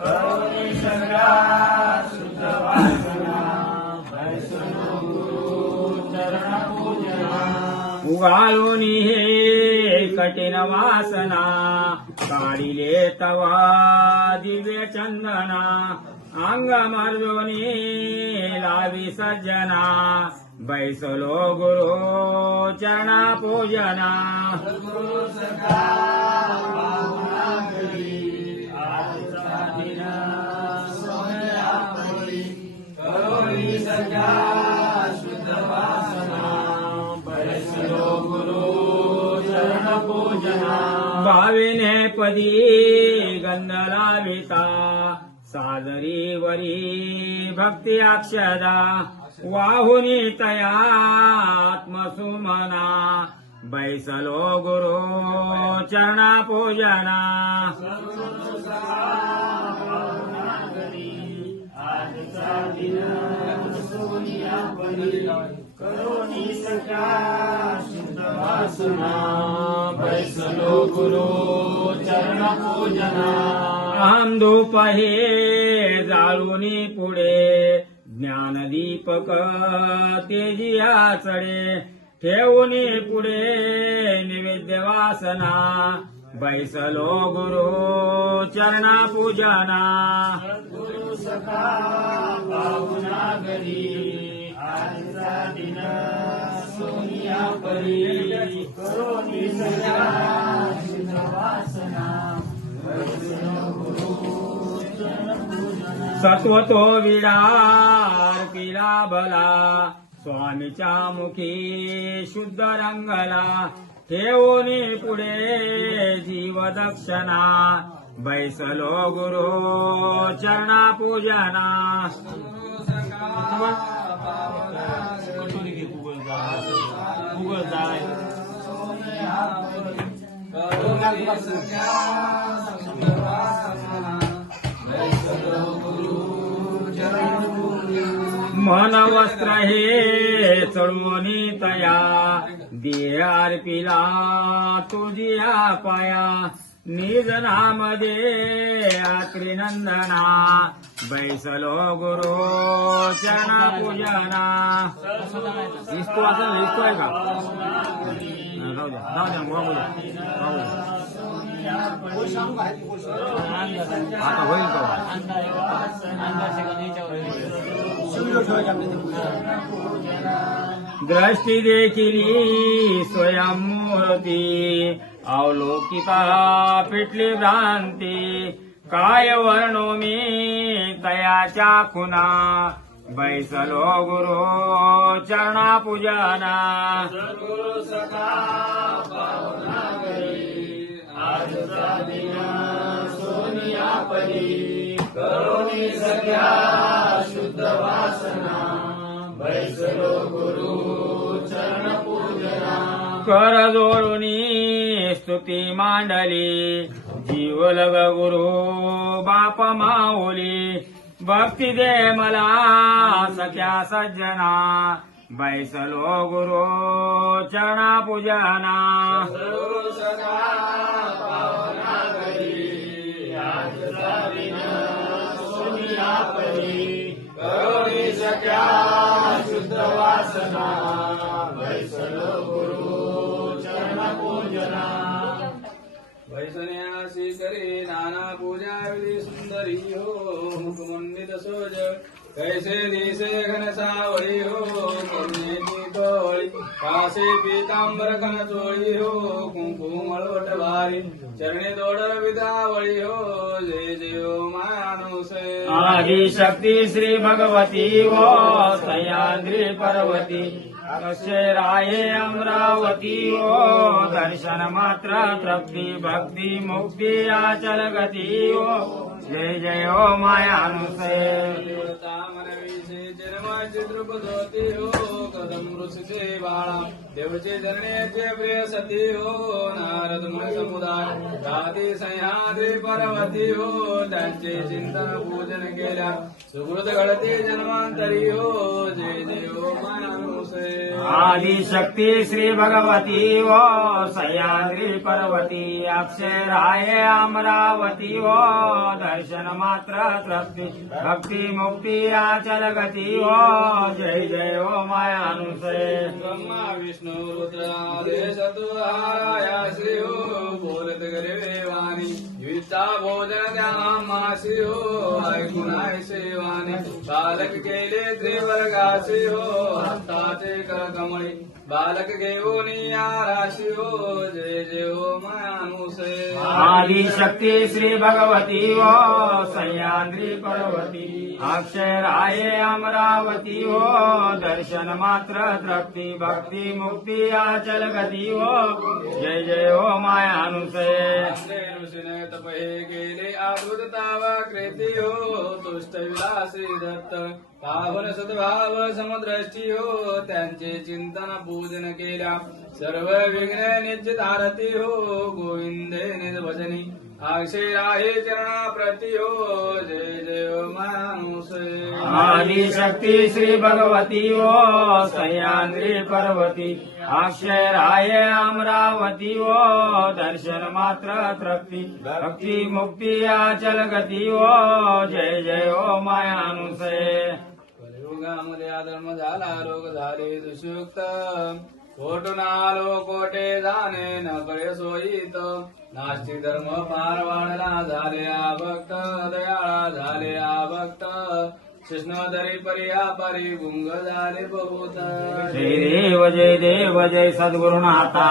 करोनी सगळ्या शुद्ध वासना वैष्णव गुरु चरण पूजना उगाळूनी हे कठीण वासना काढिले तवा दिव्य चंदना अंग मर्दोनी लावी सज्जना बैसलो गुरु चरणा पूजना गुरु सखा पाहुणा घरी आजचा दिन सोहळ्या परी करोनी सगळ्या शुद्ध वासना बैसलो गुरु चरण पूजना भाविने पदी गंध लाविता सादरी वरी भक्ती अक्षदा वाहुनी तया आत्मसुमना बैसलो गुरु चरणा पूजना आजचा दिन सोनिया परी करोनी सखा शुद्ध वासना बैसलो गुरु चरण पूजना अहम धूप हे जाळूनी पुढे ज्ञानदीपक तेजिया चढे ठेवूनी पुढे नैवेद्य वासना बैसलो गुरु चरणा पूजना गुरु सखा पाहुणा घरी आजचा दिन सोनिया परी करोनी सगळ्या शुद्ध वासना सत्वतो विडार पिला भला स्वामीच्या मुखी शुद्ध रंगला ठेवूनी पुढे जीव दक्षिणा बैसलो गुरु चरणा पूजना मन वस्त्र हे चढवणी तया देह अर्पिला तुझिया पाया निजनामध्ये त्रिनंदना बैसलो गुरु चरणा पूजना इस्तो असेल इस्तो आहे का जाऊ द्या आता होईल का दृष्टी देखिली स्वयंमूर्ती अवलोकिता पिटली भ्रांती काय वर्णो मी तयाच्या खुना बैसलो गुरु चरणा पूजना गुरु सखा पाहुणा घरी आजचा दिन सोनिया परी करोनी सगळ्या शुद्ध वासना बैसलो गुरु चरण पूजना कर जोडूनी स्तुती मांडली जीवलग गुरु बाप माऊली भक्ती दे मला सख्या सज्जना बैसलो गुरु चरणा पूजना गुरु सखा पाहुणा घरी आजचा दिन सोनिया परी करोनी सख्या शुद्ध वासना बैसलो गुरु चरण पूजना वैसन्यासी करे नाना पूजा विधि सुंदरी हो मुखमंडित सोज कैसे दिसे घन सावळी हो करुणेची डोळी कासे पीतांबर घन चोळी हो कुंकुम मळवट भारी चरणे दोड विधावळी हो जय जय मानुसे आदि शक्ती श्री भगवती वो सह्याद्री पर्वती राये अमरावती ओ दर्शन मात्र तृप्ती भक्ती मुक्ती आचल गती ओ जय जय ओ मायानुसे मनविषे जन्म चित्रपदोती हो कदम ऋषिते बाळा देवचे जननेचे प्रिय सती हो नारद मुनी समुदाय राती सह्याद्री पर्वती हो त्यांचे चिंतन पूजन केल्या सुकृत घडते जन्मांतरी हो जय जय हो मानुसे आदिशक्ती श्री भगवती वो सह्याद्री पर्वती अक्षराय अमरावती वो दर्शन मात्र तृप्ति भक्ति मुक्ति आचल गति हो जय जय हो मायानुसे ब्रह्मा विष्णू रुद्रादेश तुहाराया श्री हो बोलत गरे वाणी विचा भोजन द्या मासी हो ऐकून ऐसे वाणी बालक गेले त्रिवर्गासी हो हस्ताचे कर कमळी बालक घेऊन या राशी हो जय जय हो मानुसे आदिशक्ती श्री भगवती वो सह्याद्री पर्वती अक्षराय अमरावती हो दर्शन मात्र तृप्ति भक्ति मुक्ति आचल गति हो जय जय हो मायानुसे ऋषीने तपहे गेले अद्भुततावा कृती हो तुष्ट विलासी दत्त पावन सद्भाव समद्रष्टी हो त्यांचे चिंतन पूजन केल्या सर्व विघ्न निश्चितारती हो गोविंदे निज भजनी अक्षराहे चरणा प्रति हो जय जय हो मानुसे आदिशक्ती श्री भगवती वो सह्याद्री पर्वती अक्षराय अमरावती वो दर्शन मात्र तृप्ति भक्ति मुक्ति आचल गति हो जय जय हो मायानुसे कलियुगामध्ये अधर्म झाला रोग झाले दुष्युक्त कोटून आलो कोटे जाणे न कळे सोयीत नास्तिक धर्म पार वाढला झाले भक्त दयाळा झाले भक्त कृष्णधरी परिया परी गुंग झाले बहुत जय देव जय देव जय सद्गुरुनाथा